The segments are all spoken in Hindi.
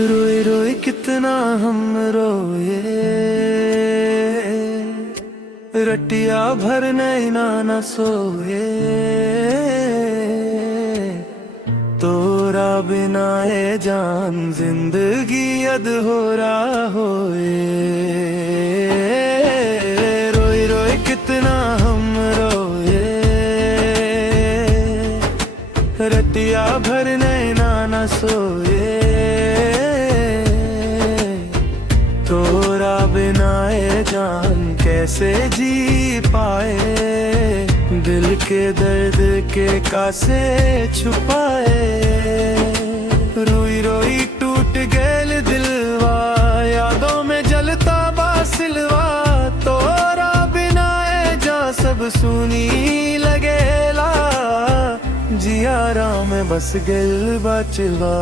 रोए रोए कितना हम रोए, रटिया भर नैना न सोए। तोरा बिना ए जान जिंदगी अधूरा होए। रोए रोए कितना हम रोए, रटिया भर नैना न सोए। तोरा बिना ए जान कैसे जी पाए, दिल के दर्द के कासे छुपाए। रोई रोई टूट गैल दिलवा, यादों में जलता बासिलवा। तोरा बिना ए जा सब सुनी लगेला, जियारा में बस गैल बचवा।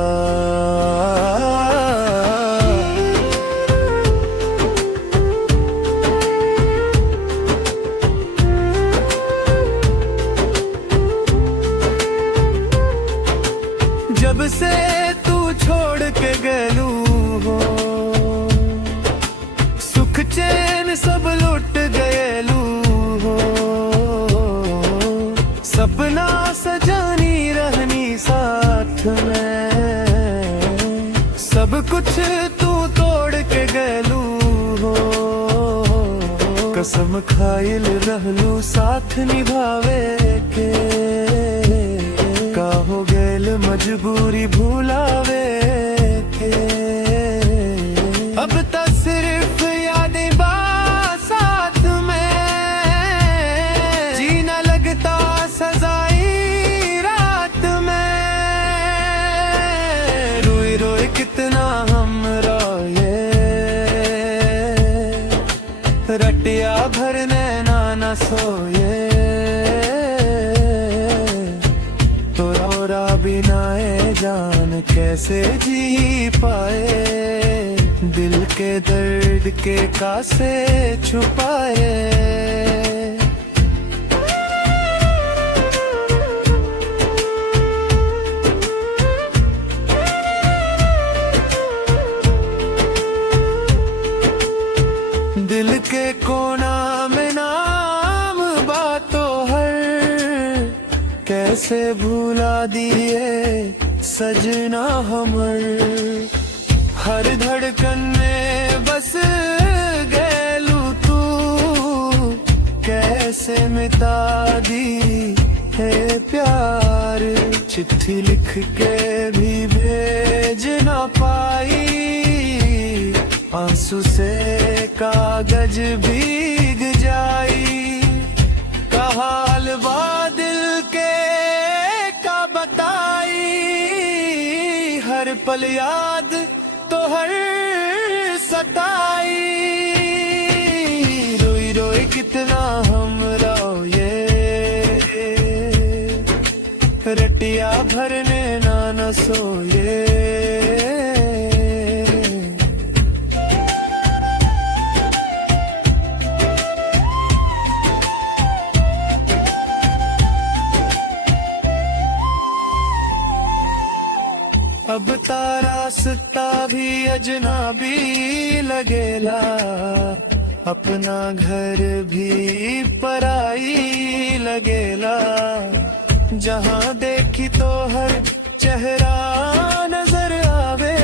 जब से तू छोड़ के गलू हो, सुख चैन सब लुट गयलू हो। सपना सजानी रहनी साथ में, सब कुछ तू तोड़ के गलू हो। कसम खाइल रहलू साथ निभावे के, का हो गैल मजबूरी भूलावे के। अब तो सिर्फ यादें बा साथ में, जीना लगता सजाई रात में। रोए रोए कितना हम रोए, रटिया भर नैना न सोए। तोरा बिना ए जान कैसे जी पाए, दिल के दर्द के कासे छुपाए। दिल के कोना में नाम बातों हर, कैसे भूला दिए सजना हमर। हर धड़कन में बस गैलू तू, कैसे मिटा दी है प्यार। चिट्ठी लिख के भी भेज ना पाई, आंसू से कागज भीग जाई। का हाल बा दिल के का बताई, हर पल याद तो हर सताई। रोई रोई कितना हम रोए, रटिया भरने ना न सोए। अब तारा सत्ता भी अजनबी लगेला, अपना घर भी पराई लगेला। जहाँ देखी तो हर चेहरा नजर आवे,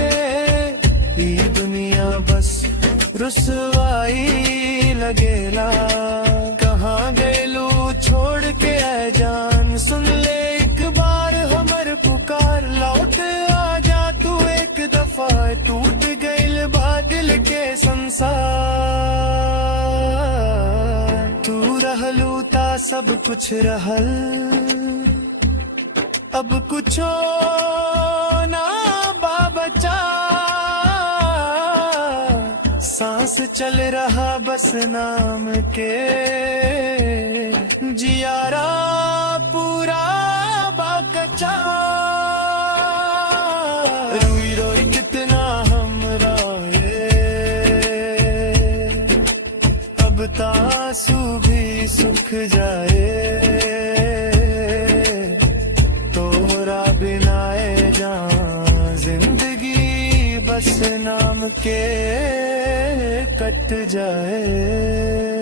ये दुनिया बस रुसवाई लगेला। कहाँ गैलू छोड़ के आ जान, सुन ले एक बार हमर पुकार। लौट आजा तू एक दफा, टूट गइल बादल के संसार। तू रहलू ता सब कुछ रहल, अब कुछो ना बाबचा। सांस चल रहा बस नाम के, जियारा पूरा बाकचा। रोई रोई कितना हम रोए, अब तासू भी सुख जाए। तोरा बिना ए जान जिंदगी बस के कट जाए।